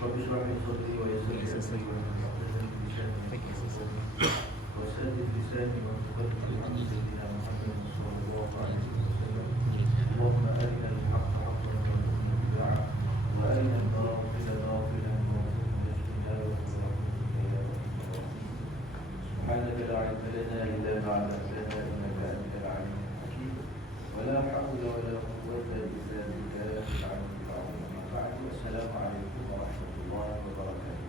رب اشرح لي صدري ويسر لي امري وسدد لساني وانتقلت عن سيدنا محمد صلى الله عليه وسلم. اللهم ارنا الحق حقا وارزقنا اتباعه وارنا الباطل باطلا وارزقنا اجتنابه برحمتك يا ارحم الراحمين. سبحانك لا علم لنا الا ما علمتنا انك انت العليم الحكيم ولا حول ولا قوه الا بالله العلي العظيم. اما بعد، السلام عليكم ورحمه الله وبركاته.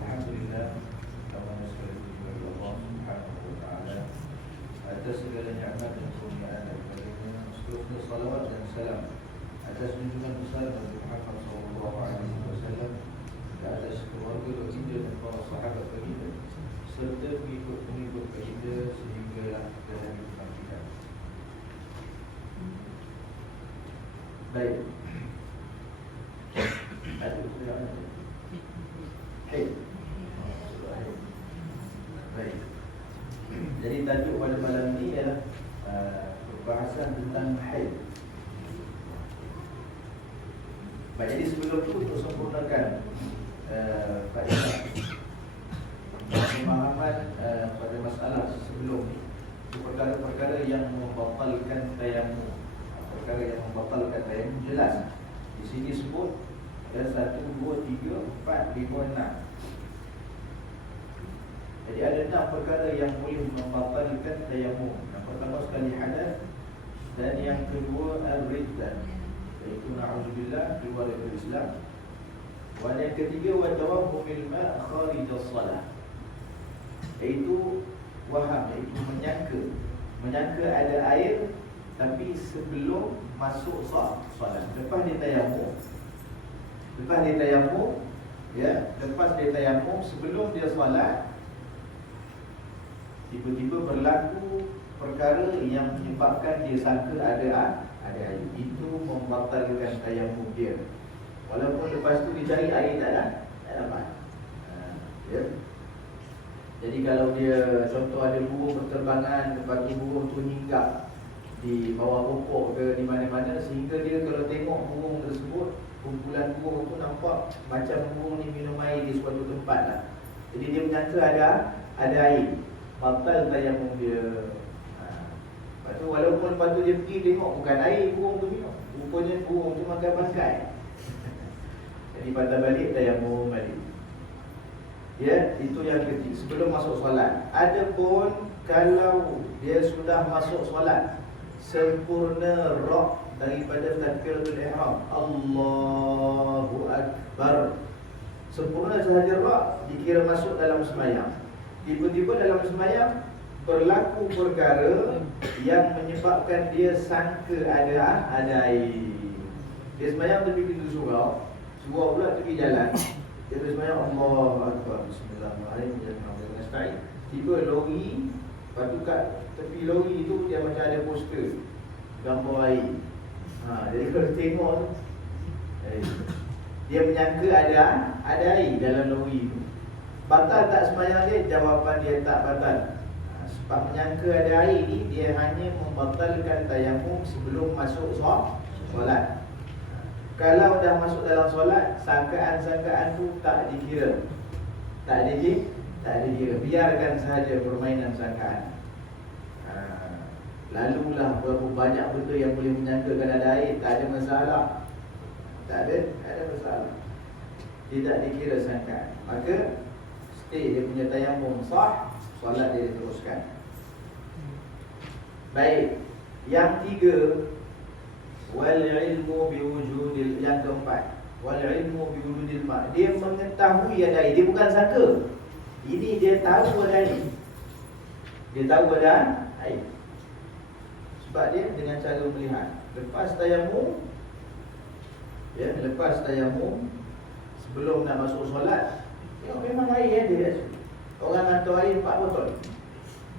الحمد لله kama nasbih kepada Allah Subhanahu wa taala atas segala nikmat dan kurniaan daripadanya. Seterusnya salawat dan salam atas junjungan besar Nabi Muhammad sallallahu alaihi wasallam dan atas keluarga baginda dan para sahabat baginda serta pengikut-pengikut baginda sehinggalah ke hari kebangkitan. Baik. Ada pertanyaan? Hey. Baik. Jadi tajuk pada malam ini ialah perbahasan tentang haid. Baik, jadi sebelum itu untuk sempurnakan faedah pemahaman pada masalah sebelum ini, perkara-perkara yang membatalkan tayamum. Perkara yang membatalkan tayamum jelas. Di sini sebut ada 1, 2, 3, 4, 5, 6. Jadi ada 6 perkara yang boleh membatalkan tayamum. Yang pertama sekali hadas, dan yang kedua al-riddah, iaitu na'udzubillah keluar dari Islam. Dan yang ketiga wa tawahhumil ma' kharij as-salah, iaitu waham, iaitu menyangka ada air tapi sebelum masuk solat. Lepas dia tayamum, lepas dia tayamum sebelum dia solat, tiba-tiba berlaku perkara yang menyebabkan dia sangka ada air. Itu membatalkan tayamum dia. Walaupun lepas tu dia cari air tak dapat. Ya. Jadi kalau dia contoh ada burung berterbangan, lepas tu burung tu hinggap di bawah pokok ke di mana-mana, sehingga dia kalau tengok burung tersebut, kumpulan burung tu nampak macam burung ni minum air di suatu tempat lah. Jadi dia menyangka ada air. Batal tayamum dia. Lepas tu walaupun lepas tu dia pergi tengok bukan air burung tu minum, rupanya burung tu makan bangkai. Jadi batal balik tayamum balik. Ya, itu yang ketiga sebelum masuk solat. Adapun kalau dia sudah masuk solat, sempurna rok daripada takbiratul ihram, Allahu Akbar, sempurna sahaja rok, dikira masuk dalam sembahyang. Tiba-tiba dalam sembahyang berlaku perkara yang menyebabkan dia sangka ada air. Dia sembahyang tepi pintu surau pula tepi jalan. Dia sembahyang Allahu Akbar, Bismillahirrahmanirrahim. Tiba lori, lepas tu kat tepi lori tu dia macam ada poster gambar air. Jadi kalau tengok tu, dia menyangka ada air dalam lori tu. Batal tak sembahyang dia? Jawapan dia tak batal. Sebab menyangka ada air ni, dia hanya membatalkan tayamum sebelum masuk solat. Kalau dah masuk dalam solat, sangkaan-sangkaan tu tak dikira. Tak dikira. Biarkan sahaja permainan sangkaan. Lalulah berapa banyak benda yang boleh menyangkakan ada air, tak ada masalah. Tak ada masalah. Tidak dikira sangkaan. Maka dia punya tayamum sah, solat dia diteruskan. Baik. Yang tiga, wal ilmu biwujudil, yang keempat, wal ilmu biwujudil ma'. Dia mengetahui ada air, dia bukan sangka. Ini dia tahu ada air. Dia tahu ada air. Sebab dia dengan cara melihat. Lepas tayamum, sebelum nak masuk solat, memang air ada. Orang hantar air 4 botol,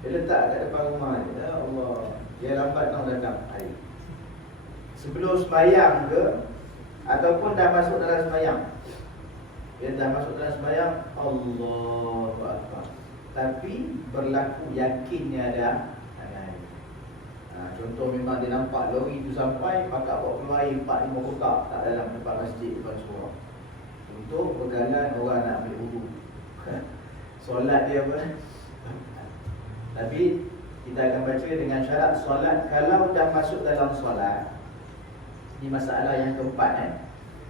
dia letak kat depan rumah dia. Ya Allah, dia lambat nak datang air. Sebelum sembahyang ke, ataupun dah masuk dalam sembahyang, dia dah masuk dalam sembahyang, Allahu Akbar, tapi berlaku yakinnya ada air. Contoh memang dia nampak lori tu sampai, pakak bawa keluar air 4-5 kotak tak dalam tempat masjid, depan surau. untuk bergalan orang nak ambil wudu. Solat dia apa? Tapi kita akan baca dengan syarat solat. Kalau dah masuk dalam solat, ini masalah yang keempat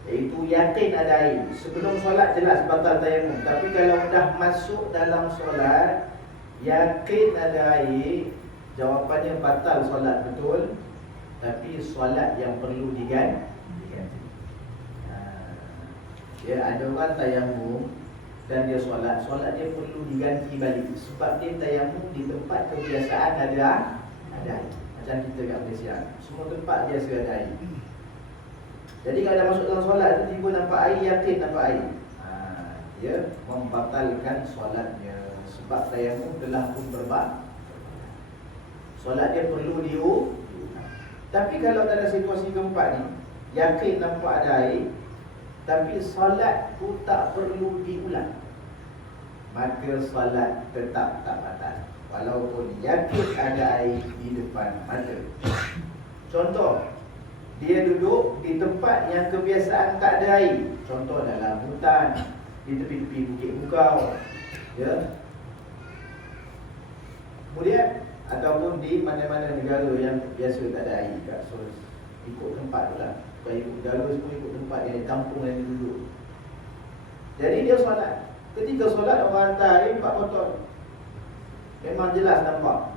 iaitu yakin ada air. Sebelum solat jelas batal tayamum, tapi kalau dah masuk dalam solat yakin ada air, jawapannya batal solat betul, tapi solat yang perlu diganti. Ya, ada orang tayamum dan dia solat dia perlu diganti balik sebab dia tayamum di tempat kebiasaan ada air. Macam kita kat Malaysia, semua tempat biasa ada air. Jadi kalau dah masuk dalam solat tu tiba nampak air, yakin nampak air, dia membatalkan solatnya sebab tayamum telah pun berbatal. Solat dia perlu diulang. Tapi kalau dalam situasi keempat ni, yakin nampak ada air tapi solat tu tak perlu diulang, maka solat tetap tak batal walaupun yakin ada air di depan mata. Contoh, dia duduk di tempat yang kebiasaan tak ada air. Contoh dalam hutan, di tepi-tepi bukit bukau, ya. Kemudian ataupun di mana-mana negara yang biasa tak ada air, so ikut tempat tu lah. Bukan ikut negara, semua ikut tempat dia, kampung yang dia duduk. Jadi dia solat. Ketika solat orang hantar air 4 botol. Memang jelas nampak.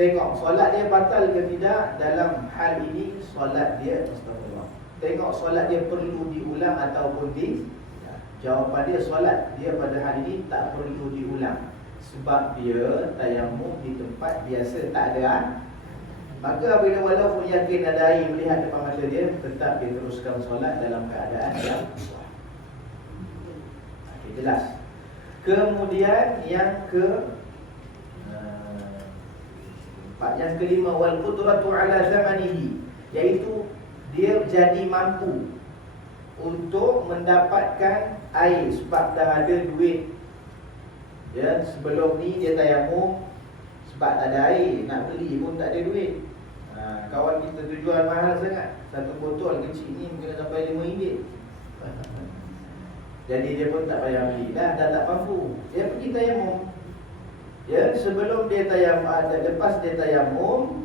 Tengok solat dia batal ke tidak. Dalam hal ini solat dia, astagfirullah, tengok solat dia perlu diulang ataupun jawapan dia solat dia pada hal ini tak perlu diulang sebab dia tayamum di tempat biasa tak ada. Maka bila walaupun yakin ada air melihat depan mata dia, tetap dia teruskan solat dalam keadaan yang sah. Okay, jelas. Kemudian yang yang kelima, wal qudratu ala zamanihi, iaitu dia jadi mampu untuk mendapatkan air sebab dah ada duit. Ya, sebelum ni dia tayamum sebab tak ada air, nak beli pun tak ada duit. Kawan kita tu jual mahal sangat, satu botol kecil ni mungkin sampai RM5. Jadi dia pun tak payah beli, dah tak mampu. Dia pergi tayamum. Ya, sebelum dia tayamum, lepas dia tayamum,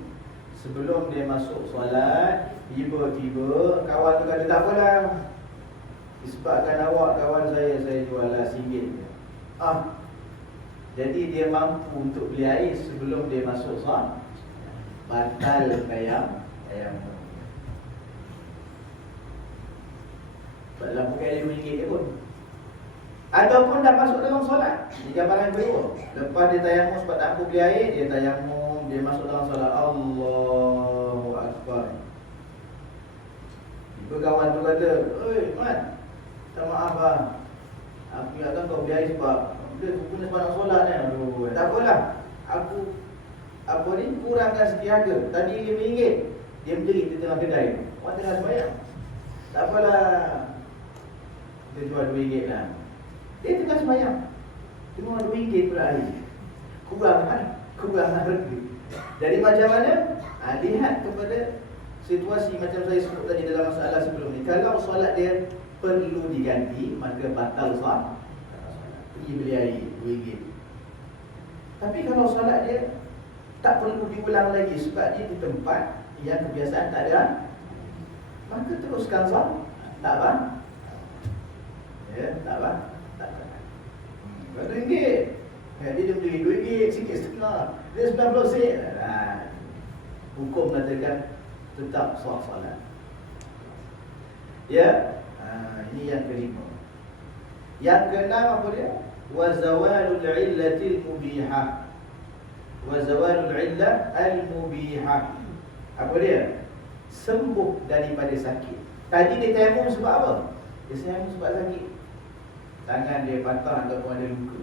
sebelum dia masuk solat, tiba-tiba kawan tu kata tak apalah, disebabkan awak kawan saya jual lah RM1. Jadi dia mampu untuk beli air sebelum dia masuk solat, batal tayamum. Dalam bukan RM5 dia pun. Ataupun dah masuk dalam solat. Ini gambaran kedua. Lepas dia tayamum sebab tak mampu beli air, dia tayamum, dia masuk dalam solat. Allahu Akbar. Tiba kawan tu kata, "Oi, Mat, tak maaf lah, aku ingatkan kau beli air sebab dia guna sebab nak solat ni." Aduh, tak apalah, aku kurangkan sikit harga. Tadi RM5, dia menjerit di tengah kedai. Orang tengah sembahyang. Tak apalah, dia jual RM2 lah. Dia tengah sembahyang, cuma RM2 pula air. Kurang harga. Jadi macam mana? Lihat kepada situasi macam saya sebut tadi dalam masalah sebelum ni. Kalau solat dia perlu diganti, maka batal solat. Pergi beli air RM2. Tapi kalau solat dia tak perlu diulang lagi sebab dia di tempat yang kebiasaan tak ada, maka teruskan solat. Tak apa? Ya, tak apa? Tak apa. RM2. Dia beli RM2, sikit setengah. Dia 90 sen. Hukum mengatakan tetap sah solat. Ya. Ini yang kelima. Yang keenam apa dia? Wa zawalul illatil mubihah. Wa zawalul illah al-mubihah. Apa dia? Sembuh daripada sakit. Tadi dia tayamum sebab apa? Dia tayamum sebab sakit. Tangan dia patah ataupun ada luka.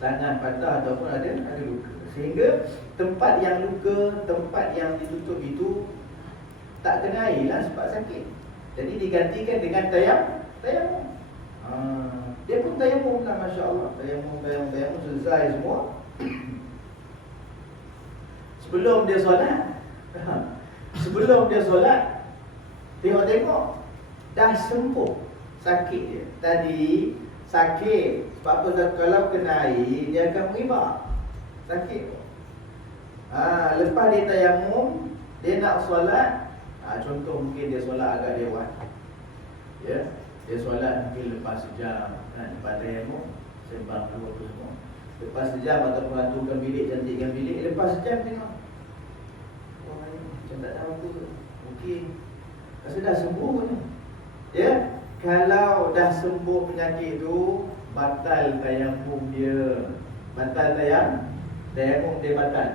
Tangan patah ataupun ada luka. Sehingga tempat yang luka, tempat yang ditutup itu tak kena air lah sebab sakit. Jadi digantikan dengan tayamum. Dia pun tayamum lah, Masya Allah. Tayamum selesai semua. Sebelum dia solat, tengok-tengok dah sembuh sakit dia. Tadi sakit sebab apa? Kalau kena air dia akan mengibar sakit. Lepas dia tayamum, dia nak solat. Contoh mungkin dia solat agak lewat, ya, dia solat mungkin lepas sejam kan, lepas tayamum sembang dua tu semua, lepas sejam ataupun aturkan bilik, cantikkan bilik, lepas sejam tengok, wah macam tak tahu apa, mungkin rasa dah sembuh ni. Ya, kalau dah sembuh penyakit tu, batal tayamum dia. Batal tayamum dia batal.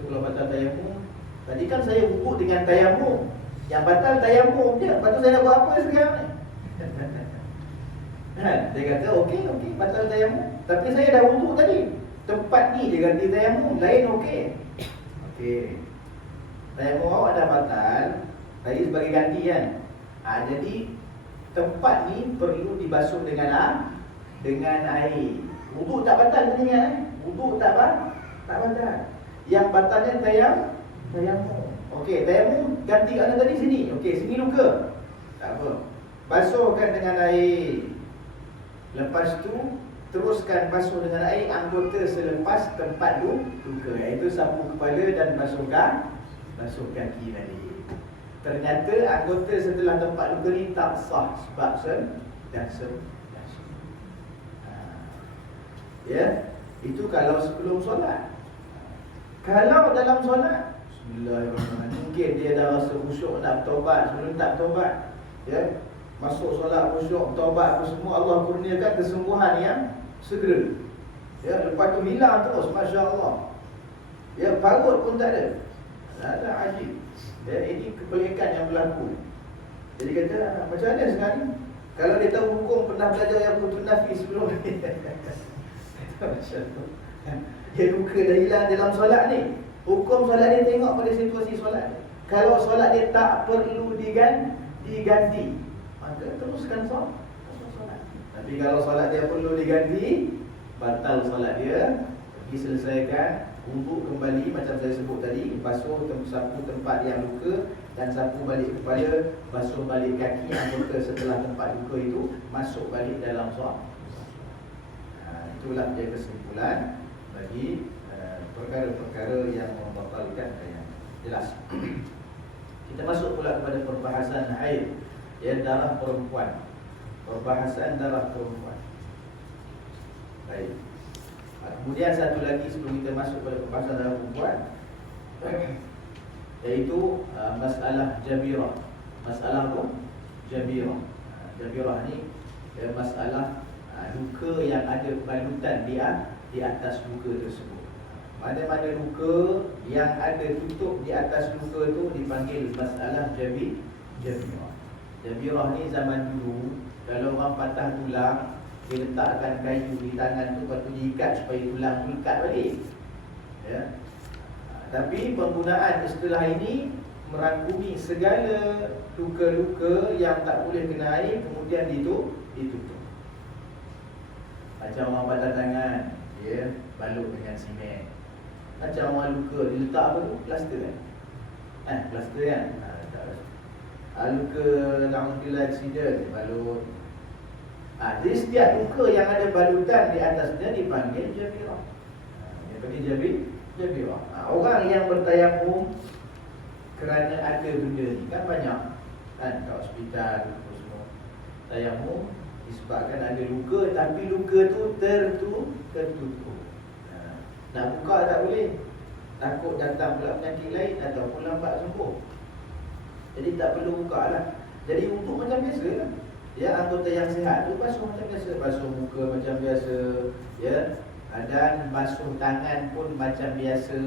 Tu kalau batal tayamum, tadi kan saya wuduk dengan tayamum. Yang batal tayamum dia. Lepas tu saya nak buat apa sekarang ni? Dia kata okey, batal tayamum. Tapi saya dah wuduk tadi. Tempat ni je ganti tayamum, lain okey. Tayamum awak dah batal, tadi sebagai ganti kan. Jadi tempat ni perlu dibasuh dengan air. Wuduk tak batal tadi kan? Wuduk tak batal. Yang batalnya tayamum. Okey, tayamum ganti kat tadi sini. Okey, sini luka. Tak apa. Basuhkan dengan air. Lepas tu teruskan basuh dengan air anggota selepas tempat luka, iaitu sapu kepala dan basuh kaki tadi. Ternyata anggota setelah tempat luka ni tak sah sebab dah ya, itu kalau sebelum solat. Kalau dalam solat, bismillahirrahmanirrahim, mungkin dia dah rasa khusyuk nak bertaubat, sebelum tak bertaubat, ya, masuk solat khusyuk, bertaubat apa semua, Allah kurniakan kesembuhan yang segera. Ya, lepas tu hilang terus, masya-Allah. Ya, parut pun tak ada. Ada ajib. Ya, ini kepelikan yang berlaku. Jadi kata, macam mana sekarang ni? Kalau dia tahu hukum, pernah belajar yang Qutun Nafi sebelum ni. Dia luka dah hilang dalam solat ni. Hukum solat dia tengok pada situasi solat. Kalau solat dia tak perlu diganti, maka teruskan solat. Tapi kalau solat dia perlu diganti, batal solat dia. Pergi selesaikan, wuduk kembali macam saya sebut tadi, basuh sapu tempat yang luka dan sapu balik kepala, basuh balik kaki anggota setelah tempat luka itu, masuk balik dalam solat. Itulah dia kesimpulan bagi perkara-perkara yang membatalkan tayamum. Jelas. Kita masuk pula kepada perbahasan haid, ya, darah perempuan. Perbahasan darah perempuan. Baik. Kemudian satu lagi sebelum kita masuk pada perbahasan darah perempuan, iaitu masalah jabirah. Masalah apa? Jabirah. Jabirah ni masalah luka yang ada balutan di atas luka tersebut. Mana-mana luka yang ada tutup di atas luka tu dipanggil masalah jabirah. Jabirah ni zaman dulu, kalau orang patah tulang, dia letakkan kayu di tangan tu, lepas tu diikat supaya tulang tu ikat balik, ya. Tapi penggunaan istilah ini merangkumi segala luka-luka yang tak boleh kena air, kemudian ditutup. Macam orang patah tangan, dia balut dengan simen. Macam orang luka, dia letak apa tu? Plaster kan? Plaster kan? Luka na'udzubillah accident, balut. Jadi setiap luka yang ada balutan di atasnya dipanggil jabirah. Dia panggil jabirah. Orang yang bertayamum kerana ada benda ni kan banyak kan, kat hospital apa semua. Tayamum disebabkan ada luka, tapi luka tu tertutup. Nak buka tak boleh, takut datang pula penyakit lain ataupun lambat sembuh. Jadi tak perlu buka lah. Jadi untuk macam biasa lah. Ya, anggota yang sihat tu basuh macam biasa, basuh muka macam biasa, ya, dan basuh tangan pun macam biasa.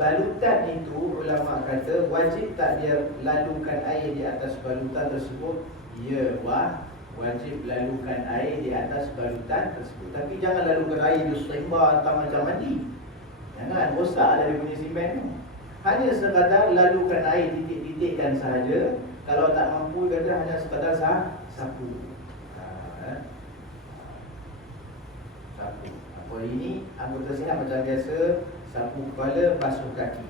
Balutan itu ulama kata wajib tak dia lalukan air di atas balutan tersebut. Ya, wajib lalukan air di atas balutan tersebut. Tapi jangan lalukan air di sembah atau macam mandi. Jangan, rosak dari bunyi simen tu. Hanya sekadar lalukan air, titik-titikkan sahaja. Kalau tak mampu, kata hanya sekadar sapu. Sapu. Apa ini? Anggota sihat macam biasa, sapu kepala, basuh kaki.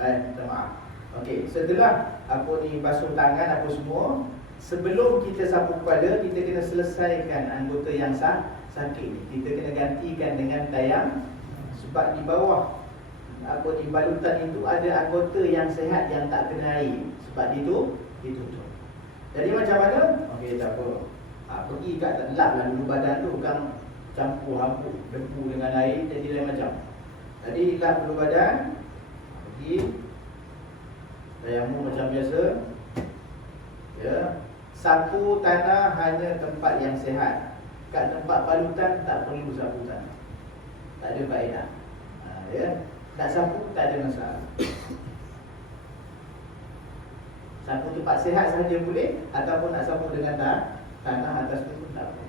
Minta maaf. Okey, setelah basuh tangan apa semua, sebelum kita sapu kepala, kita kena selesaikan anggota yang sakit ni. Kita kena gantikan dengan tayang, sebab di bawah balutan itu ada anggota yang sihat yang tak kena air. Sebab itu ditutup. Jadi macam mana? Okey, tak apa. Pergi kat lap lah dulu badan tu, bukan campur hampuk debu dengan air jadi lain macam. Jadi lap dulu badan, pergi tayamum macam biasa. Ya, sapu tanah hanya tempat yang sihat. Kat tempat balutan tak perlu sapu tanah. Tak ada faedah. Ya, nak sapu tak ada masalah. Sapu tempat sihat sahaja boleh, ataupun nak sapu dengan tanah atas tu pun tak apa.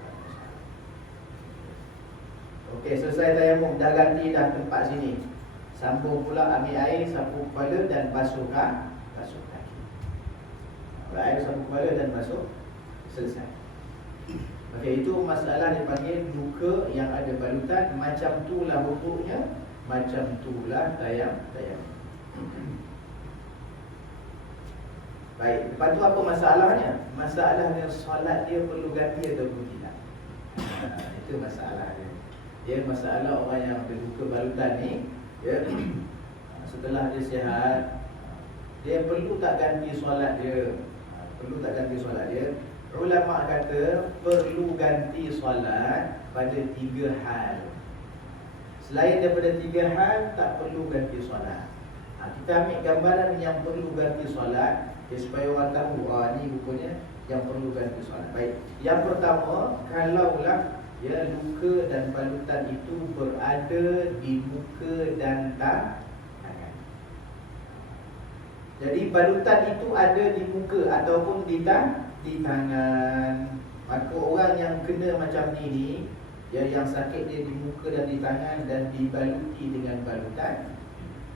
Okey, selesai tayamum, dah ganti dah tempat sini. Sambung pula ambil air, sapu kepala dan basuh kaki. Ambil air, sapu kepala dan basuh, selesai. Okey, itu masalah dipanggil luka yang ada balutan. Macam itulah hukumnya, macam itulah tayamum. Baik, lepas tu apa masalahnya? Masalahnya solat dia perlu ganti atau tidak? Itu masalah dia. Dia masalah orang yang ada luka balutan ni, ya, setelah dia sihat, dia perlu tak ganti solat dia? Perlu tak ganti solat dia? Ulama kata perlu ganti solat pada 3 hal. Selain daripada 3 hal, tak perlu ganti solat. Kita ambil gambaran yang perlu ganti solat, ya, supaya orang tahu, ni rupanya yang perlu ganti solat. Baik, yang pertama, kalaulah ya, luka dan balutan itu berada di muka dan tangan. Jadi balutan itu ada di muka ataupun di tangan. Maka orang yang kena macam ni, ya, yang sakit dia di muka dan di tangan dan dibaluti dengan balutan,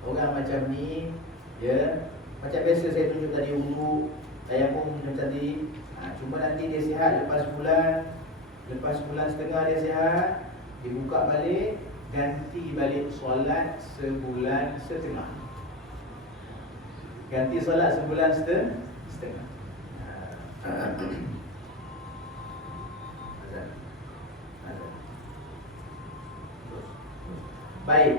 orang macam ni, ya, macam biasa saya tunjuk tadi wudu, tayamum macam tadi. Cuma nanti dia sihat lepas bulan setengah dia sihat, dibuka balik, ganti balik solat sebulan setengah. Ganti solat sebulan setengah. Baik.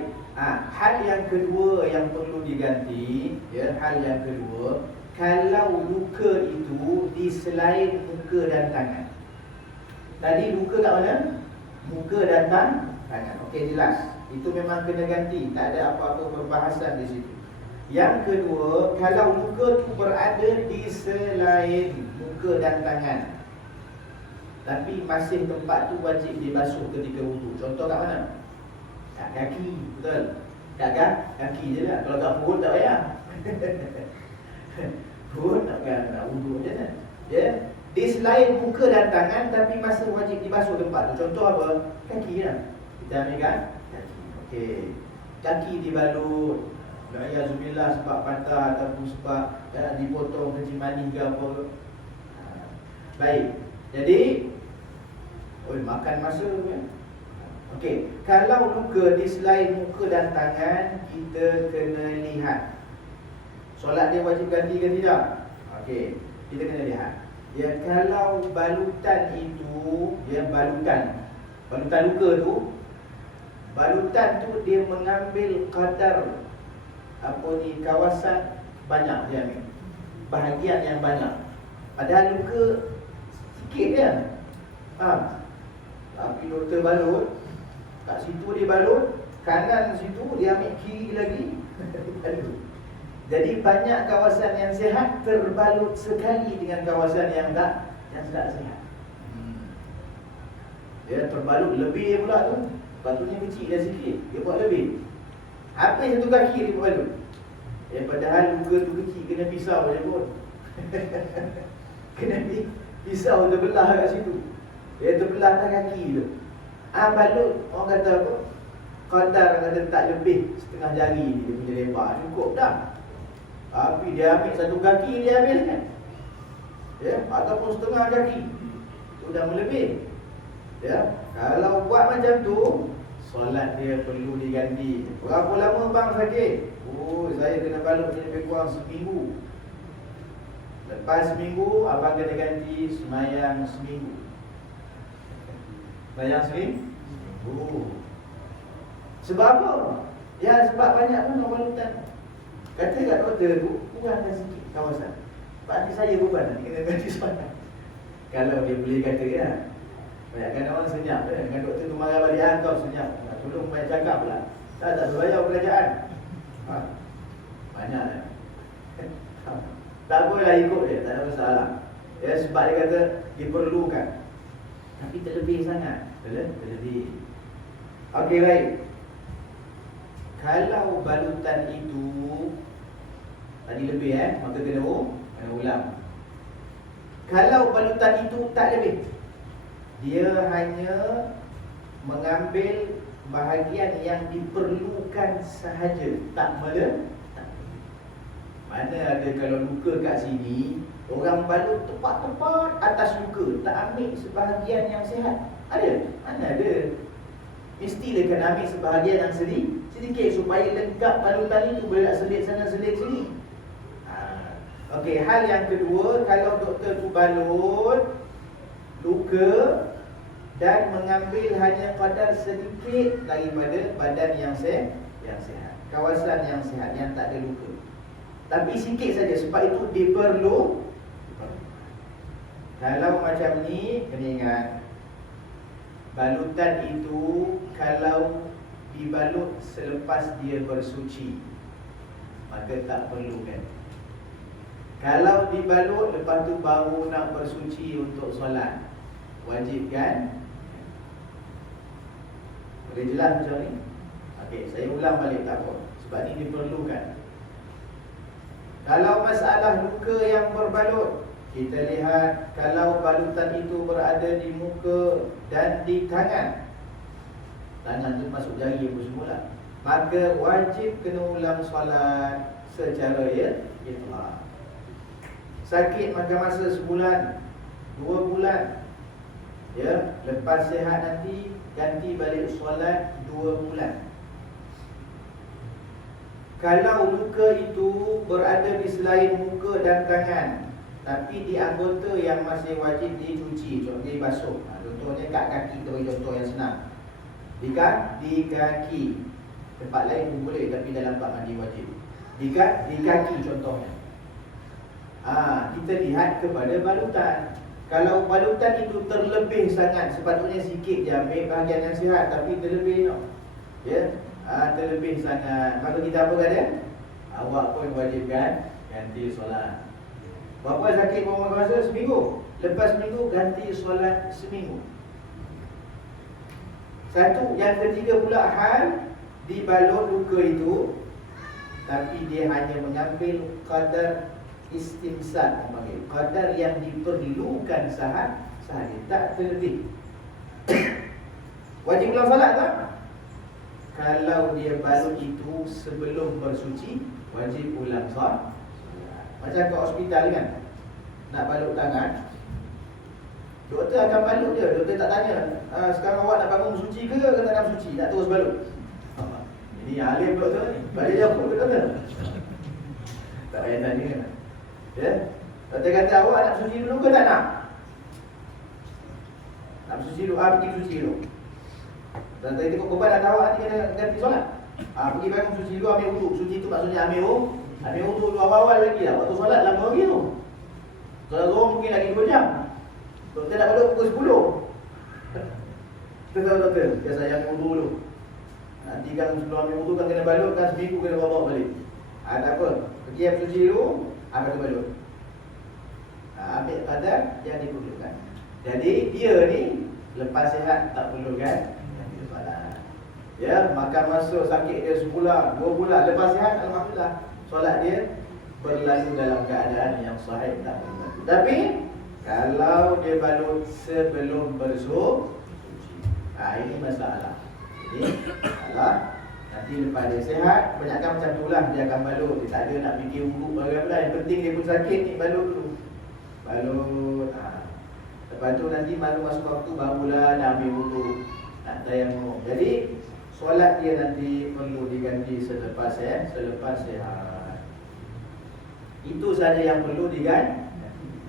Hal yang kedua yang perlu diganti, ya, hal yang kedua, kalau luka itu di selain muka dan tangan. Tadi luka kat mana? Muka dan tangan. Okey, jelas. Itu memang kena ganti, tak ada apa-apa perbahasan di situ. Yang kedua, kalau luka itu berada di selain muka dan tangan, tapi masih tempat tu wajib dibasuh ketika wudu. Contoh kat mana? Kat kaki, betul? Kat kaki je lah. Kalau kat perut tak payah. Perut nak wudu je kan? Ya. Di selain muka dan tangan, tapi masih wajib dibasuh tempat tu. Contoh apa? Kaki lah. Kita ambil kan? Kaki. Okey. Kaki dibalut. Alhamdulillah, sebab patah ataupun sebab dipotong kencing manis ke apa. Baik. Jadi, makan masa ya. Okey, kalau luka di selain muka dan tangan, kita kena lihat solat dia wajib ganti ke tidak. Okey, kita kena lihat. Ya, kalau balutan itu, dia balutan luka tu, balutan tu dia mengambil kadar kawasan banyak dia ambil, bahagian yang banyak. Padahal luka sikit je. Tapi doktor balut, kat situ dia balut, kanan situ dia ambil kiri lagi. Jadi banyak kawasan yang sihat terbalut sekali dengan kawasan yang tak sihat. Dia terbalut lebih pula tu. Patutnya kecil dah sikit, dia buat lebih. Habis satu kaki dia buat balut. Padahal luka tu kecil, kena pisau je pun. Kena pisau terbelah kat situ. Dia terbelah atas kaki tu. Balut, orang kata apa? Kadar kata tak lebih setengah jari ni dia punya lebar. Cukup dah. Tapi dia ambil satu kaki, dia ambil kan? Ya, ataupun setengah kaki. Itu dah melebih. Ya, kalau buat macam tu, solat dia perlu diganti. Berapa lama bang sakit? Oh, saya kena balut ni lebih kurang seminggu. Lepas seminggu, abang kena ganti semayang seminggu. Semayang seminggu. Sebab apa? Ya, sebab banyak pun orang balutan. Kata kat doktor tu, kurangkan sikit kawasan. Sebab nanti saya beban nanti kena ganti solat. Kalau dia boleh kata ya. Banyakkan orang senyap dengan doktor tu marah balik, kau senyap. Tolong banyak cakap pula. Tak bayar kerajaan. Banyak ya. Tak apalah, ikut dia, tak ada masalah. Ya, sebab dia kata diperlukan. Tapi terlebih sangat. Terlebih. Okey, baik. Kalau balutan itu tadi lebih maka kena ulang. Kalau balutan itu tak lebih, dia hanya mengambil bahagian yang diperlukan sahaja, tak mele. Mana ada kalau luka kat sini, orang balut tepat-tepat atas luka, tak ambil sebahagian yang sihat. Ada? Mana ada? Mesti dia kena ambil sebahagian yang sedikit supaya lengkap balutan itu, boleh nak selit sana selit sini. Okey, hal yang kedua, kalau doktor tu balut luka dan mengambil hanya kadar sedikit daripada badan yang sihat, kawasan yang sihat, yang tak ada luka, tapi sikit saja, sebab itu diperlu. Kalau macam ni, kena ingat, balutan itu kalau dibalut selepas dia bersuci, maka tak perlu kan. Kalau dibalut lepas tu baru nak bersuci untuk solat, wajib kan? Boleh jelas macam ni? Okey, saya ulang balik, tak apa, sebab ni diperlukan. Kalau masalah luka yang berbalut, kita lihat kalau balutan itu berada di muka dan di tangan, tangan tu masuk jari apa semula, maka wajib kena ulang solat secara itlaq. Sakit maka masa sebulan, 2 bulan, ya, lepas sihat nanti ganti balik solat 2 bulan. Kalau luka itu berada di selain muka dan tangan, tapi di anggota yang masih wajib dicuci, contohnya dibasuh. Contohnya kat kaki, kita bagi contoh yang senang. Di kaki, tempat lain pun boleh, tapi dalam bab mandi wajib. Di kaki contohnya. Kita lihat kepada balutan. Kalau balutan itu terlebih sangat, sepatutnya sikit je ambil bahagian yang sihat, tapi terlebih ya, terlebih sangat, maka kita apa kata? Awak pun wajibkan ganti solat. Berapa sakit berapa masa? Seminggu. Lepas seminggu ganti solat seminggu. Satu. Yang ketiga pula, hal dibalut luka itu, tapi dia hanya mengambil kadar istimsad, kadar yang diperlukan sahaja, tak terlebih. Wajib ulang solat tak? Kalau dia balut itu sebelum bersuci, wajib ulang solat. Macam kat hospital kan, nak balut tangan, doktor akan balut je. Doktor tak tanya, sekarang awak nak bangun suci ke tak nak suci, nak terus balut. Ini alim doktor ni, balik jawab ke doktor? Tak payah tanya kan. Ya, doktor kata awak nak suci dulu ke tak nak? Nak suci dulu, pergi suci dulu. Dan tadi tengok korban nak awak nanti kena ganti solat. Pergi bangun suci dulu, ambil wudu. Suci tu maksudnya ambil wudu dulu awal-awal lagi lah. Waktu solat lama lagi tu. Solat zuhur mungkin lagi 2 jam. Doktor nak balut pukul 10. Kita tahu doktor, dia sayang wudu dulu. Nanti kan sebelum ambil wudu kan kena balut, kan seminggu kena bawa balik. Tak apa, pergi ambil suci dulu, ambil balut. Ambil kadar yang diperlukan. Jadi dia ni lepas sihat tak perlu kan? Ya, makan masa sakit dia sebulan, 2 bulan, lepas sihat alhamdulillah, solat dia berlalu dalam keadaan yang sahih, tak perlu. Tapi kalau dia balut sebelum bersuci, ini masalah. Jadi nanti lepas dia sihat, banyakkan macam tu lah, dia akan balut. Dia tak ada nak fikir urut bagaimana. Yang penting dia pun sakit ni, balut dulu. Balut. Lepas tu nanti baru masuk waktu, barulah nak ambil wudu, nak tayamum. Jadi solat dia nanti perlu diganti selepas sihat. Itu saja yang perlu diganti.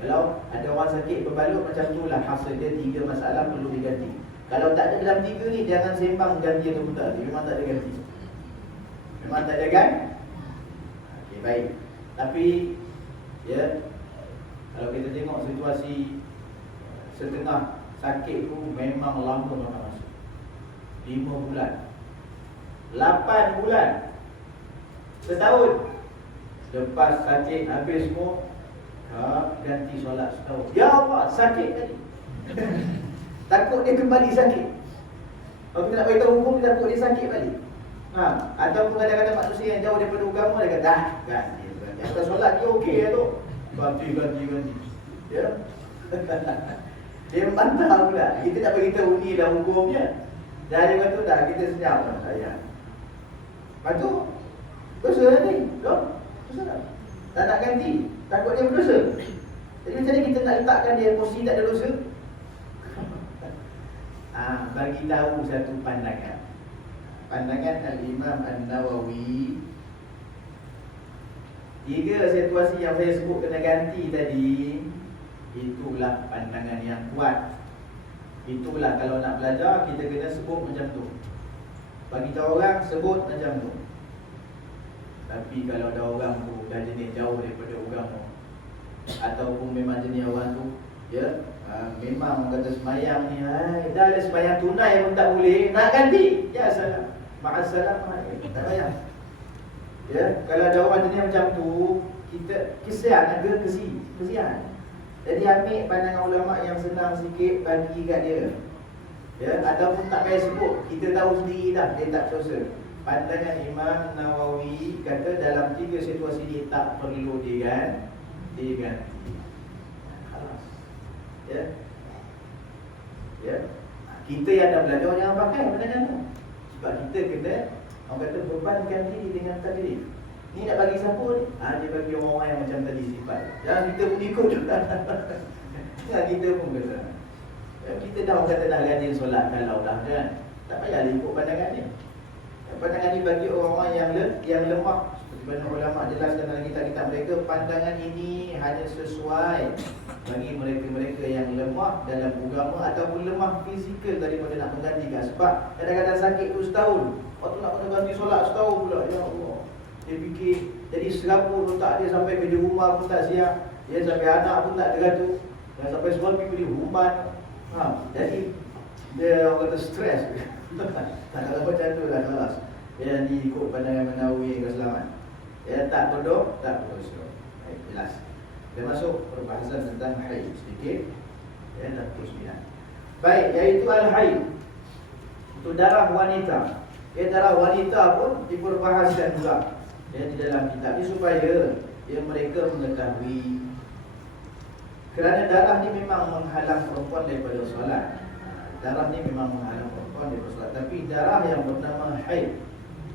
Kalau ada orang sakit berbalut macam tu lah, hasil dia 3 masalah perlu diganti. Kalau tak ada dalam 3 ni, jangan sembang ganti atau tak. Memang tak ada ganti. Memang tak ada kan? Okey, baik. Tapi ya, kalau kita tengok situasi setengah sakit tu memang lama masa. 5 bulan, 8 bulan, setahun. Lepas sakit habis semua, ganti solat setahun. Ya Allah, sakit tadi. Takut dia kembali sakit. Kalau kita nak beritahu hukum, dia takut dia sakit balik. Ataupun kadang-kadang manusia yang jauh daripada agama, dia kata, ganti. Atas solat dia okey ya tu. Ganti. Ya. Dia membantah pula. Kita tak beritahu ni dah hukumnya. Dari waktu dah kita senyap lah sayang. Lepas tu, dosa ni. Dosa tak? Tak nak ganti. Takut dia berdosa. Jadi macam ni kita nak letakkan dia emosi tak ada dosa? Bagi tahu satu pandangan. Pandangan Al-Imam An-Nawawi. 3 situasi yang saya sebut kena ganti tadi, itulah pandangan yang kuat. Itulah kalau nak belajar, kita kena sebut macam tu. Bagi tahu orang, sebut macam tu. Tapi kalau ada orang tu dah jenis jauh daripada agama, ataupun memang jenis orang tu, ya, memang orang kata semayang ni, dah ada semayang tunai pun tak boleh, nak ganti, ya salam, ma'assalam, tak payah. Ya, kalau ada orang jenis macam tu, kita kesian ada kesian. Jadi ambil pandangan ulama yang senang sikit, bagi kat dia. Ya, ataupun tak payah sebut, kita tahu sendiri dah dia tak dosa. Pandangan Imam Nawawi kata dalam 3 situasi ni tak perlu diganti. Khalas. Ya. Kita yang dah belajar jangan pakai pandangan tu. Sebab kita kena, orang kata, bebankan diri dengan takdir. Ni nak bagi siapa ni? Dia bagi orang-orang yang macam tadi sifat. Jangan kita pun ikut juga. Jangan kita pun kata. Kita dah orang kata dah rajin solat kalau dah kan. Tak payah ikut pandangan ni. Pandangan ni bagi orang-orang yang lemah. Seperti mana ulama jelaskan dalam kitab-kitab mereka, pandangan ini hanya sesuai bagi mereka-mereka yang lemah dalam agama ataupun lemah fizikal daripada nak menggantikan. Sebab kadang-kadang sakit tu setahun, waktu nak kena ganti solat setahun pula. Ya Allah, dia fikir jadi serabut otak dia, sampai kerja rumah pun tak siap, dia sampai anak pun tak teratur, dan sampai suami pun dihumban. Jadi dia orang kata stres. Tak kalau macam tu lah kelas. Dia nanti ikut pandangan Nawawi yang selamat. Dia tak bodoh, tak bodoh. Jelas. Dia masuk perbahasan tentang haid sedikit. Ya, dah teruskan. Baik, iaitu al-haid. Itu darah wanita. Darah wanita pun diperbahaskan juga. Di dalam kitab ini supaya mereka mengetahui. Kerana darah ni memang menghalang perempuan daripada solat. Darah ni memang menghalang perempuan daripada solat. Tapi darah yang bernama haid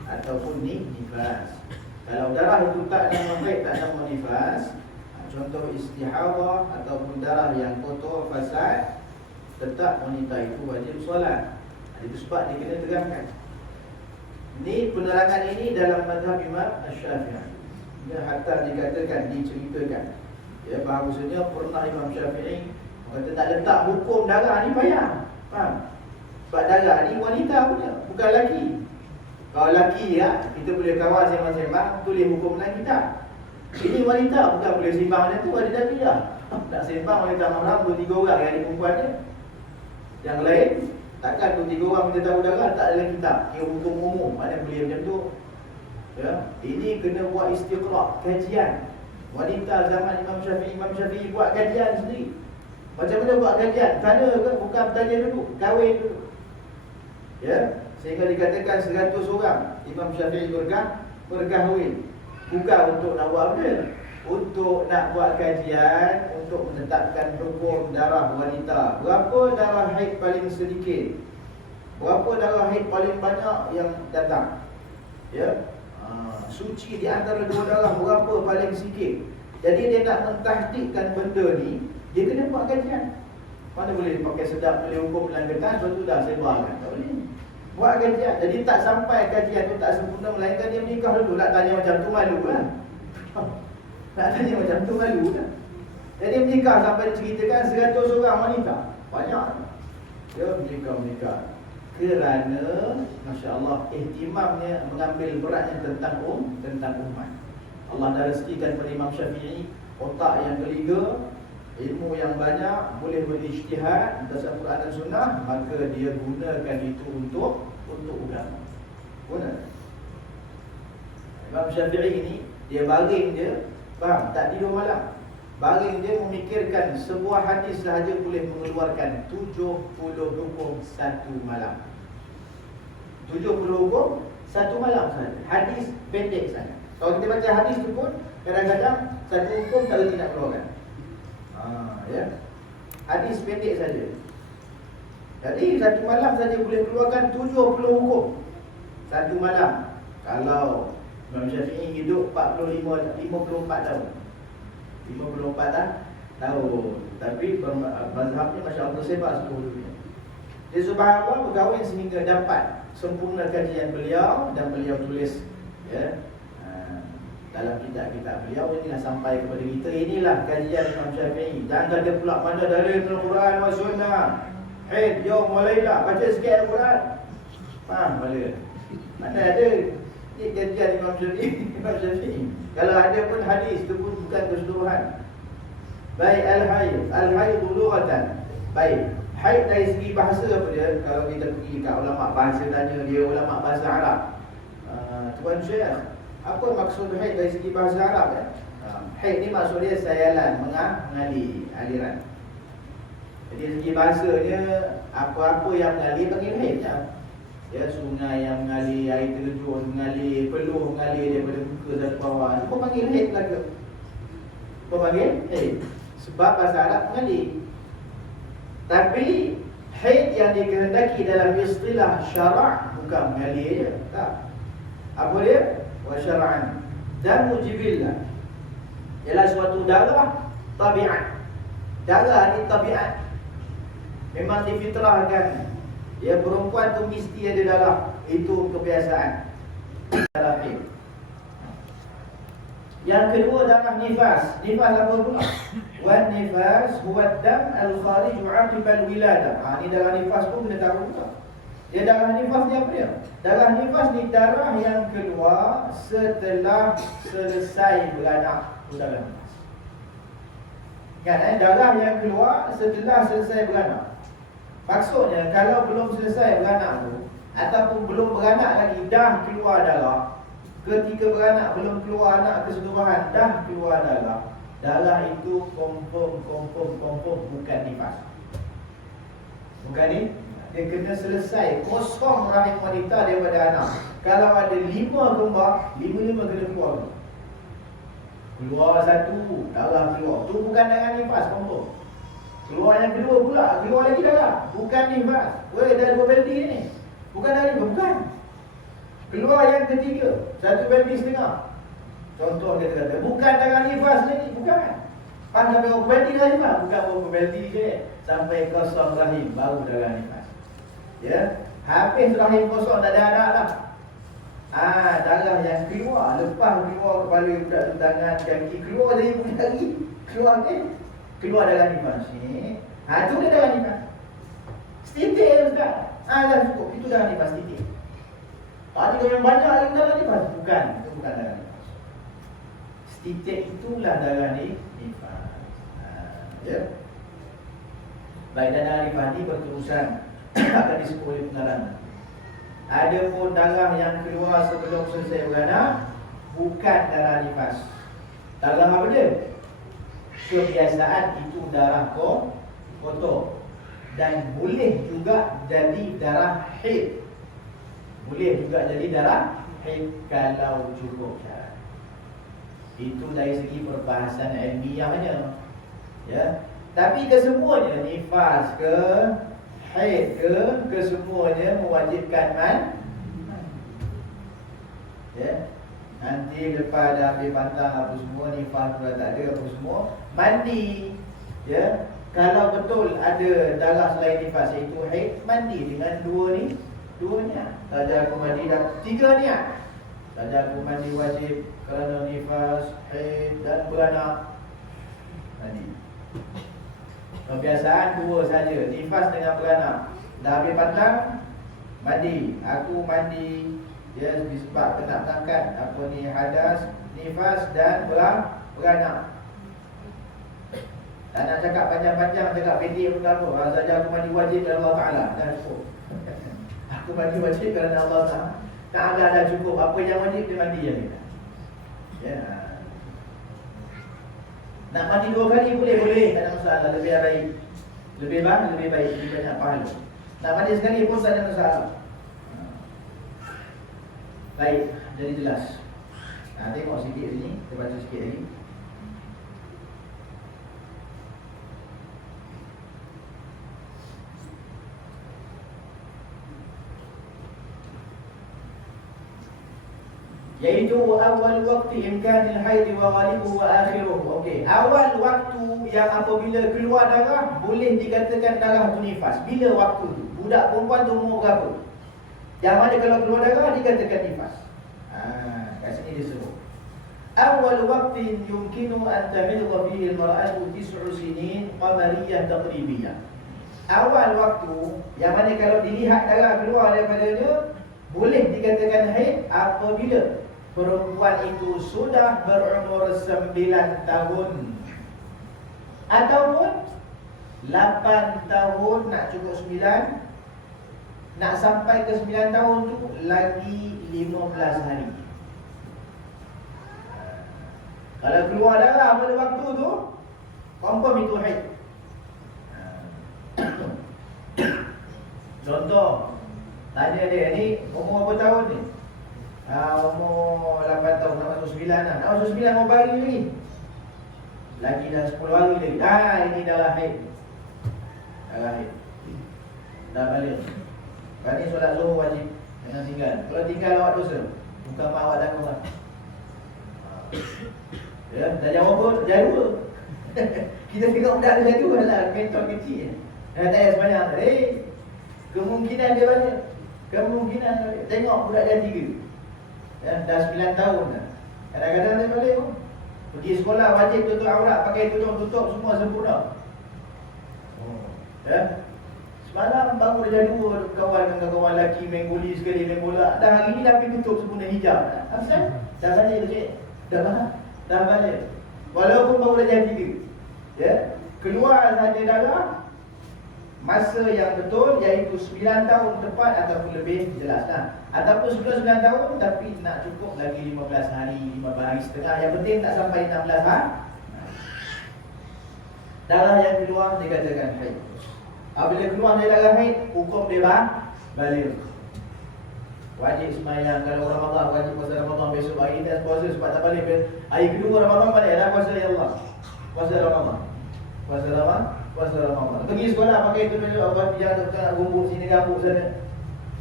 ataupun nifas. Kalau darah itu tak nama haid, tak nama nifas, contoh istihadah ataupun darah yang kotor, fasad, tetap wanita itu wajib solat. Itu sebab dia kena terangkan. Ini penerangan ini dalam mazhab Imam Syafi'i. Dia hatta dikatakan, diceritakan, ya, bahawasanya pernah Imam Syafi'i kata tak letak hukum darah ni payah. Faham? Sebab darah ni wanita punya, bukan lelaki. Kalau lelaki ya, kita boleh kawal sembang-sembang, tulis hukum dalam kitab. Ini wanita, bukan boleh sembang macam tu, ada dah tidak. Tak sembang wanita malam 2-3 orang yang ada perempuan dia. Yang lain, takkan 2-3 orang kita tahu darah, tak dalam kitab. Ia hukum umum, mana boleh macam tu. Ya, ini kena buat istiqra', kajian. Wanita zaman Imam Syafi'i buat kajian sendiri. Macam mana buat kajian? Tanya ke? Bukan tanya dulu, kahwin dulu. Ya, sehingga dikatakan 100 orang Imam Syafi'i berkahwin. Bukan untuk nak buat apa? Untuk nak buat kajian, untuk menetapkan hukum darah wanita. Berapa darah haid paling sedikit? Berapa darah haid paling banyak yang datang? Ya, suci di antara 2 darah berapa paling sikit? Jadi dia nak mentahqiqkan benda ni, dia kena buat kajian. Mana boleh pakai sedap, boleh hukum dalam kertas, lepas tu dah sebarkan. Tak boleh. Buat kajian. Jadi tak sampai kajian tu tak sempurna, melainkan dia menikah dulu. Nak tanya macam tu malu lah. Nak tanya macam tu malu lah. Jadi menikah sampai diceritakan 100 orang wanita. Banyak. Dia menikah. Kerana Masya Allah, ihtimamnya mengambil beratnya tentang umat. Allah dah rezekikan pada Imam Syafi'i otak yang ketiga, ilmu yang banyak, boleh berijtihad atas Al-Quran dan Sunnah, maka dia gunakan itu untuk agama. Guna. Imam Syafi'i ini, dia baring dia, faham, tak tidur malam. Baring dia memikirkan sebuah hadis sahaja boleh mengeluarkan 70 hukum satu malam. 70 hukum satu malam sahaja. Hadis pendek saja. Kalau kita baca hadis tu pun, kadang-kadang satu hukum tak reti nak keluarkan. Ya. Hadis pendek saja. Jadi satu malam saja boleh keluarkan 70 hukum satu malam. Kalau Imam Syafi'i hidup 54 tahun. 54 tahun. Tapi mazhabnya Masya Allah tersebar seluruh dunia. Dia subhanallah berkahwin sehingga dapat sempurna kajian beliau, dan beliau tulis, ya, dalam kitab-kitab beliau. Inilah sampai kepada kita. Inilah kajian Imam Syafi'i. Jangan kata pula mana dalil Al-Quran wa Sunnah. Haid, yom, walailah, baca sikit Al-Quran. Faham bala? Mana ada? Ini kajian Imam Syafi'i. Kalau ada pun hadis itu pun bukan keseluruhan. Baik al-haid lughatan. Baik, haid dari segi bahasa apa dia? Kalau kita pergi kat ulama bahasa, tanya dia ulama bahasa Arab, Tuan Syekh, apa maksud haid dari segi bahasa Arab ya? Haid ni maksud dia sayalan, mengalir, aliran. Jadi segi bahasanya, apa-apa yang mengalir panggil haid ya. Ya, sungai yang mengalir, air terjun mengalir, peluh mengalir daripada muka sampai bawah, itu pun panggil haid belaka. Apa panggil? Haid. Sebab bahasa Arab mengalir. Tapi haid yang dikehendaki dalam istilah syarak bukan mengalir je. Tak. Apa dia? Wa syara'an damu jibillah, ialah suatu darah tabiat. Darah ni tabiat, memang difitrahkan. Ya, perempuan tu mesti ada darah. Itu kebiasaan. Darah haid. Yang kedua, darah nifas. Nifas apa pula? Wan nifas huwa dam al-kharij 'aqiba al-wiladah. Ni darah nifas pun kena tahu juga. Dia darah nifas ni apa dia? Darah nifas ni darah yang keluar setelah selesai beranak. Itu darah nifas. Kan darah yang keluar setelah selesai beranak. Maksudnya kalau belum selesai beranak tu, ataupun belum beranak lagi dah keluar darah, ketika beranak belum keluar anak keseluruhan dah keluar darah, darah itu confirm bukan nifas. Bukan ni, dia kena selesai kosong rahim wanita daripada anak. Kalau ada 5 kembar, 5 kena keluar. Keluar satu, darah keluar. Tu bukan darah nifas, confirm. Keluar yang kedua pula, keluar lagi darah, bukan nifas. Weh, dah 2 belti ni, bukan darah nifas, bukan. Keluar yang ketiga, 1 belti setengah. Contoh kita kata, bukan darah nifas lagi, bukan. Sampai berapa belti darah nifas? Bukan berapa belti je. Sampai kosong rahim, baru darah nifas. Ya, habis rahim kosong, tak ada anak lah. Darah yang keluar, lepas keluar kepala budak tu, tangan, kaki, keluar dari ibu jari, keluar ni, keluar darah nifas ni. Tu dia darah nifas. Setitik Ustaz. Dah cukup, itu darah nifas setitik. Tadi kalau yang banyak lagi darah nifas, bukan, itu bukan darah nifas. Setitik itulah darah nifas. Ya. Baik, dan darah nifas ni berterusan akan disebut oleh pengarang. Ada pun darah yang keluar sebelum selesai beranak, bukan darah nifas. Darah apa dia? Kebiasaan itu darah kotor, dan boleh juga jadi darah haid. Boleh juga jadi darah haid kalau cukup syarat. Itu dari segi perbahasan ilmiahnya. Ya. Tapi kesemuanya, nifas ke, haid ke, kesemuanya mewajibkan ya. Nanti lepas dah ambil pantang apa semua, nifas pun tak ada apa semua, mandi. Ya. Kalau betul ada darah selain nifas, iaitu haid, mandi dengan 2 ni 2 niat. Saja aku mandi dah 3 niat. Saja aku mandi wajib kerana nifas, haid dan beranak. Mandi. Kebiasaan 2 saja, nifas dengan beranak. Dah habis pandang, mandi. Aku mandi dia disebabkan nak berangkat apa ni, hadas, nifas dan beranak. Tak nak cakap panjang-panjang, cakap pendek pun tak apa. Saja aku mandi wajib kerana Allah Ta'ala, dah cukup. Aku mandi wajib kerana Allah Ta'ala, dah cukup. Apa yang wajib dia mandi yang kita. Ya. Nak mandi 2 kali boleh, tak ada masalah. Lebih baik, lebih baik, lebih banyak pahala. Nak mandi sekali pun tak ada masalah. Baik, jadi jelas. Tengok sikit sini, kita baca sikit lagi. Yaitu awal waktu imkanil haid wa ghalibuhu wa akhiruhu. Okey, awal waktu yang apabila keluar darah boleh dikatakan darah tu nifas. Bila waktu tu? Budak perempuan tu umur berapa? Yang mana kalau keluar darah dikatakan nifas. Kat sini dia sebut. Awal waktu yumkinu an tahidha fihi al-mar'atu 9 sinin qamariyah taqribiyah. Awal waktu yang mana kalau dilihat darah keluar daripadanya boleh dikatakan haid apabila perempuan itu sudah berumur 9 tahun ataupun 8 tahun nak cukup 9, nak sampai ke 9 tahun tu lagi 15 hari. Kalau keluar darah pada waktu tu, confirm itu haid. Contoh, tanya dia ni umur berapa tahun ni? Umur 8 tahun, nak masuk 9 lah. Nak masuk 9 berapa hari lagi? Lagi dah 10 hari lagi. Ini darah haid. Darah haid. Dah balik. Lepas ni solat zuhur wajib. Jangan tinggal. Kalau tinggal awak dosa. Bukan mak awak tanggung lah. Ya, dah jawab pun, jadul. Kita tengok budak dia jadul lah. Mentor kecil. Dah tanya sebanyak. Kemungkinan dia balik. Kemungkinan dia balik. Tengok budak dia 3. Ya, dah 9 tahun dah. Kadang-kadang dia balik pun. Pergi sekolah wajib tutup aurat, pakai tutup semua sempurna. Ya. Semalam baru dia jadul kawan dengan kawan lelaki main guli sekali, main bola. Dah hari ni dah pergi tutup sempurna hijab. Habis dah? Dah balik tu cik. Dah balik. Walaupun baru dah jadi 3. Ya. Keluar saja darah masa yang betul iaitu 9 tahun tepat ataupun lebih, jelaslah. Ataupun sudah 9 tahun tapi nak cukup lagi 15 hari, 15 hari setengah. Yang penting tak sampai 16 hari. Darah yang keluar dikatakan haid. Apabila keluar dari darah haid, hukum dia balik. Wajib sembahyang. Kalau Ramadan wajib puasa Ramadan, besok hari ni puasa sebab tak balik. Hari kedua Ramadan balik dah puasa, ya Allah. Puasa Ramadan. Puasa Ramadan. Pergi sekolah pakai tu dulu, buat dia tak gumbuk sini gambuk sana.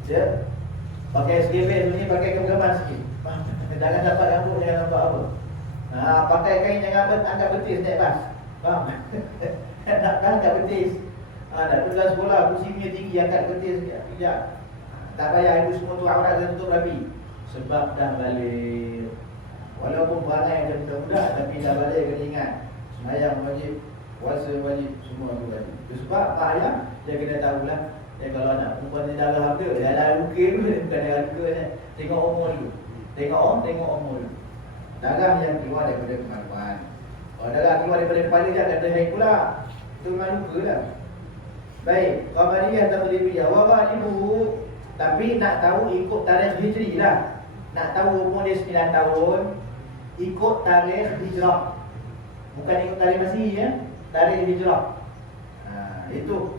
Ya. Pakai SKP ni, pakai kemegaman sikit. Jangan dapat gambuk, jangan nampak apa. Pakai kain yang angkat betis naik bas. Faham? Nak angkat betis. Dah tugas sekolah kursinya tinggi, angkat betis sekejap. Tak payah itu semua tu aurat dan tutup rapi. Sebab dah balik. Walaupun perangai macam budak-budak tapi dah balik kena ingat. Sembahyang wajib, puasa wajib, semua tu wajib. Sebab mak ayah dia kena tahulah. Kalau anak perempuan ni darah apa, dia dah luka tu, bukan darah luka ni. Tengok umur dulu. Tengok umur dulu. Darah yang keluar daripada kemaluan. Kalau darah keluar daripada kepala dia ada haid pula. Itu memang luka lah. Baik, qamariyah taqribiyah wa ghalibuhu. Tapi nak tahu ikut tarikh hijri lah. Nak tahu umur dia 9 tahun, ikut tarikh hijrah. Bukan ikut tarikh Masihi ya. Tarikh hijrah. Itu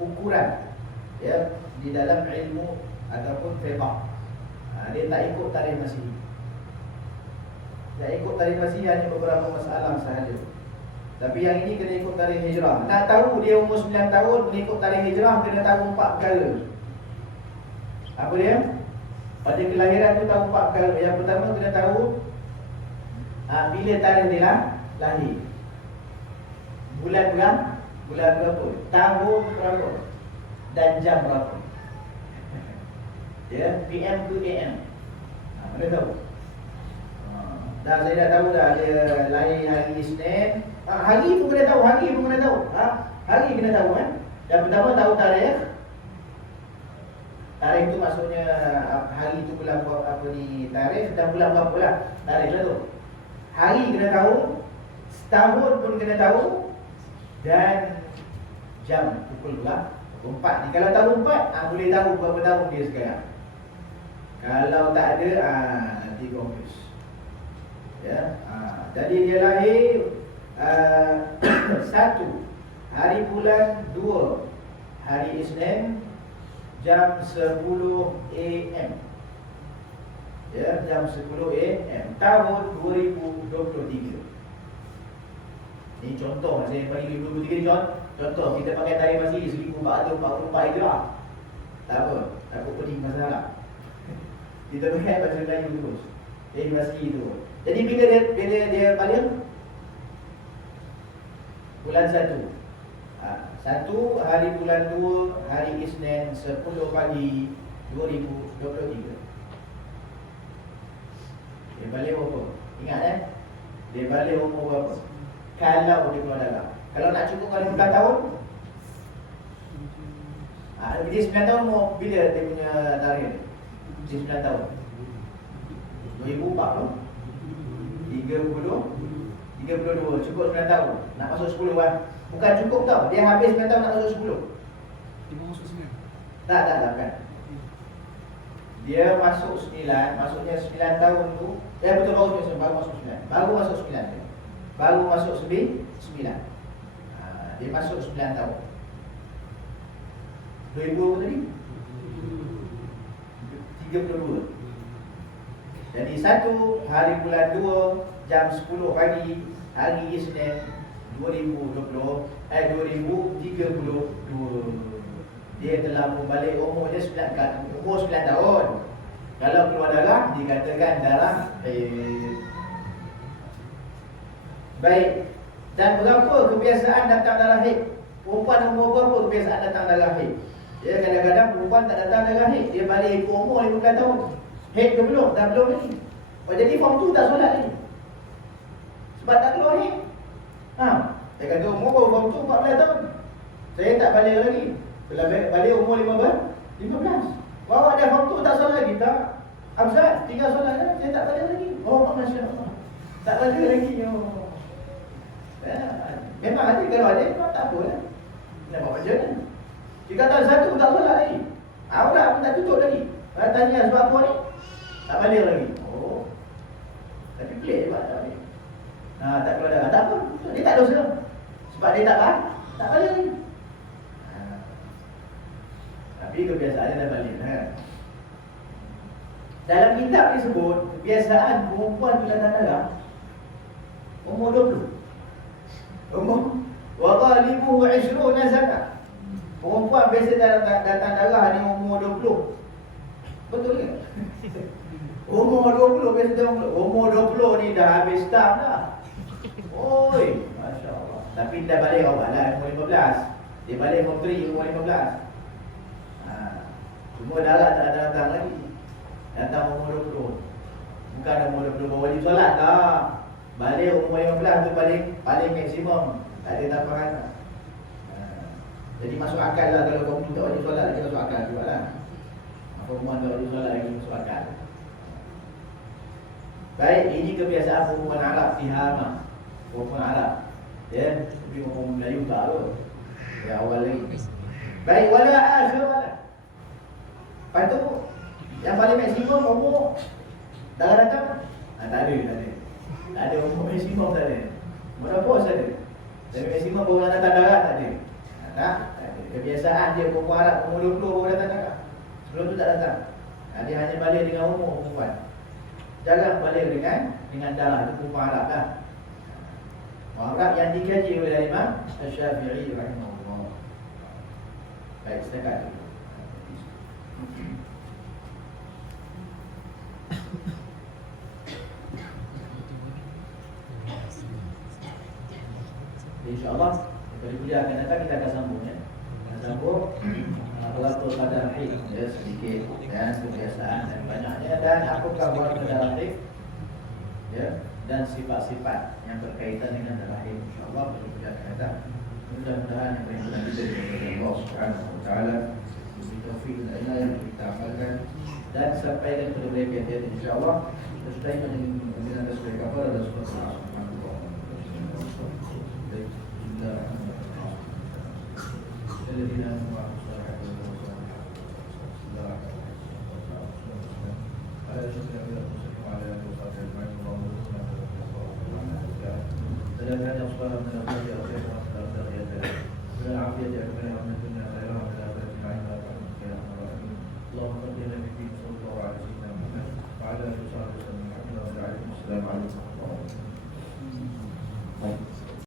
ukuran ya di dalam ilmu ataupun fiqh. Dia tak ikut tarikh Masihi. Dia ikut tarikh Masihi hanya beberapa masalah sahaja. Tapi yang ini kena ikut tarikh hijrah. Nak tahu dia umur 9 tahun, mengikut tarikh hijrah kena tahu 4 perkara. Apa dia? Pada kelahiran tu tahu 4 perkara. Yang pertama kena tahu bila tarikh dia lahir. Bulan berapa? Tahun berapa? Dan jam berapa? Ya, PM ke AM. Mana tahu? Dah saya dah tahu dah dia lahir hari Isnin. Hari pun kena tahu, hari pun kena tahu. Hari kena tahu kan? Yang pertama tahu tarikh. Tarikh tu maksudnya hari tu bulan apa ni tarikh dan bulan berapa lah. Tarikh lah tu. Hari kena tahu, setahun pun kena tahu dan jam pukul berapa? 4 ni. Kalau tahu 4, boleh tahu berapa tahun dia sekarang. Kalau tak ada, nanti confuse. Ya, jadi dia lahir 1 hari bulan 2 hari Isnin jam 10 AM. Ya, jam 10 AM tahun 2023. Ini contoh, saya bagi 2023 ni contoh. Kita pakai tarikh Masih 1444 Hijrah. Tak apa, takut pening masalah. Kita pakai bahasa Melayu terus. Tarikh Masih tu. Jadi bila dia balik bulan 1. 1 hari bulan 2 hari Isnin 10 pagi 2023. Dia balik berapa? Ingat dia balik umur berapa? Kalau dia keluar darah. Kalau nak cukup kali 4 tahun, dia 9 tahun mau bila dia punya tarikh? Dia 9 tahun 2040 32 cukup 9 tahun. Nak masuk 10 kan? Bukan cukup tau. Dia habis 9 tahun nak masuk 10. Dia masuk 9. Tak kan. Dia masuk 9, maksudnya 9 tahun tu. Ya betul, baru masuk 9. Baru masuk 9. Baru masuk 9. Dia masuk 9 tahun. 2000 apa tadi? 32. Jadi 1 hari bulan 2 jam 10 pagi hari Isnin 2032. Dia telah membalik umurnya 9 tahun. Kalau keluar darah dikatakan darah haid. Baik. Dan berapa kebiasaan datang darah haid? Perempuan umur berapa kebiasaan datang darah haid? Ya, kadang-kadang perempuan tak datang darah haid, dia balik ikut umur 15 tahun. Haid ke belum? Dah belum lagi. Jadi form tu tak solat lagi. Sebab tak keluar haid. Saya kata umur form tu 14 tahun. Saya tak balik lagi. Bila balik umur 15. Bawa dia form tu tak solat lagi. Tak. Absat, tinggal solat dah. Saya tak balik lagi. Oh, Masya Allah. Tak balik lagi. Memang ada, kalau ada memang tak apa lah. Nak buat macam mana? Jika tak satu tak solat lagi. Aurat pun tak tutup lagi. Tanya sebab apa ni? Tak balik lagi. Oh. Tapi pelik je tak balik. Tak keluar darah. Tak apa. Dia tak dosa. Sebab dia tak balik lagi. Tapi kebiasaannya dah balik. Dalam kitab disebut kebiasaan perempuan bila datang darah umur 20. Wa ghalibuhu 20 sana. Perempuan biasa datang darah ni umur 20. Betul ke? Umur 20 biasa datang. Umur 20 ni dah habis tahap dah. Oi, masya-Allah. Tapi dah balik awal lah umur 15. Dia balik form 3 umur 15. Cuma darah tak datang lagi. Datang umur 20. Bukan umur 20 bawa wajib solat tak. Balik umur 15 tu paling maksimum. Tak ada tambahan. Jadi masuk akal lah kalau kamu tak wajib solat lagi, masuk akal juga lah. Perempuan tak wajib solat lagi masuk akal. Baik, ini kebiasaan perempuan Arab Tihama. Perempuan Arab. Ya, tapi perempuan Melayu tak apa. Ya awal lagi. Baik, wala akhir wala. Lepas tu yang paling maksimum umur darah datang? Tak ada. Tak ada umur maksimum, tak ada. Berapa saja. Tapi maksimum baru datang darah tak ada. Tak ada. Kebiasaan dia perempuan Arab umur 20 baru datang darah. Sebelum tu tak datang. Dia hanya balik dengan umur perempuan. Jarang balik dengan darah. Itu perempuan Arab lah. Arab yang dikaji oleh Imam Asy-Syafi'i rahimahullah. Baik, setakat itu. InsyaAllah pada kuliah akan datang kita akan sambung ya. Sambung Walaupun pada rahim ya, sedikit ya, kebiasaan dan banyaknya. Dan apakah warna darah rahim ya, dan sifat-sifat yang berkaitan dengan darah rahim, insyaAllah kita kata. Mudah-mudahan yang berkaitan dengan Allah Subhanahu Wa Taala beri taufik dan hidayah yang kita amalkan dan sampai dan kebaikan dia, insyaAllah. Kita sudah dengan sebagai kafar dan subhanallah. الذين آمنوا وعملوا الصالحات على شكر أبي المسلم وعلى آله وصحبه أجمعين. اللهم صل على محمد وعلى آله وصحبه وسلم.